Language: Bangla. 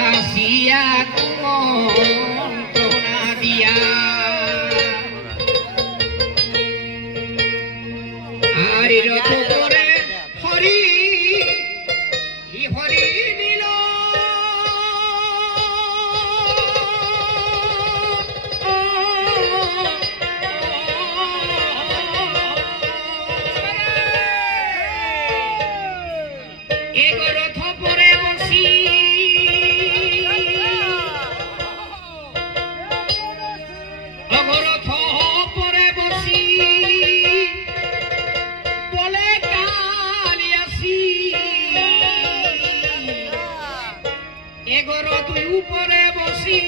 আসিয়া কুমন্ত্রণা দিয়া আর রথ করে হরি হরি নীল রথ পরে বসি রথ পরে বসি বলে কালি আসি এগো রথ উপরে বসি